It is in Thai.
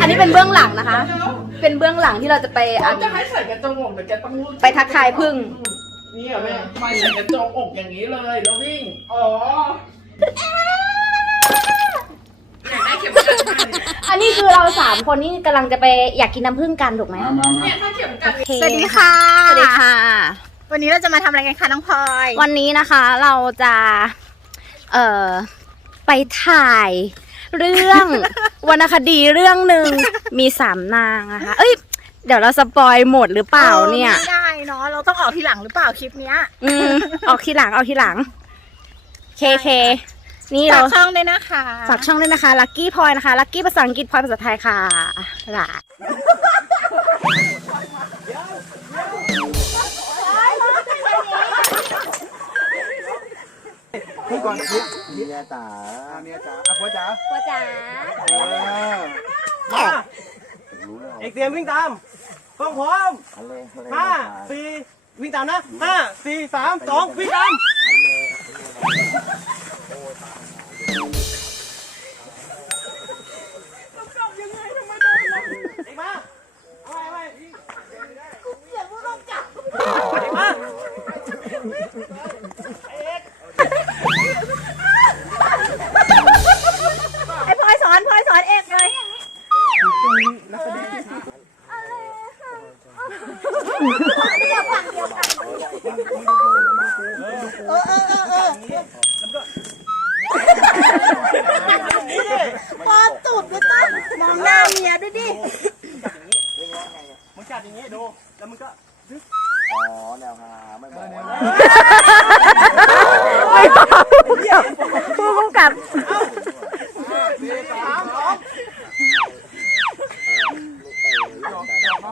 อันนี้เป็นเบื้องหลังนะคะ เป็นเบื้องหลังที่เราจะไปจะให้ใส่กระจงอกหรือกระจงไปทักทายพึ่งนี่เหรอแม่ไม่กระจงอกอย่างนี้เลยเราวิ่งอ๋อนนี้คือเราสามคนนี่กำลังจะไปอยากกินน้ำผึ้งกันถูกไหมนี่ถ้าเข็มกันสวัสดีค่ะสวัสดีค่ะ วันนี้เราจะมาทำอะไรกันคะน้องพลอย วันนี้นะคะเราจะ เอ่อ ไปถ่ายเรื่องวรรณคดีเรื่องหนึ่งมีสามนางอะคะเอ้ยเดี๋ยวเราสปอยหมดหรือเปล่าเนี่ยไม่ได้เนาะเราต้องออกทีหลังหรือเปล่าคลิปเนี้ย อืมออกทีหลังออกทีหลัง เคเค นี่เราฝากช่องด้วยนะคะฝากช่องด้วยนะคะ ลักกี้พอยนะคะลักกี้ภาษาอังกฤษพอยภาษาไทยค่ะหลาพี่ก่อนพี่เมียจ๋าเมียจ๋าอ่ะปัวจ๋าปัวจ๋าเอกเตรียมวิ่งตาม พร้อมพร้อมห้าสี่วิ่งตามนะห้าสี่สามสองวิ่งตามปอตูดด้วยต้นมองหน้าเมียด้วยดิมึงจัดอย่างนี้ดูแล้วมึงก็อ๋อแนวหาไม่บอกไม่ต้องคู่กับ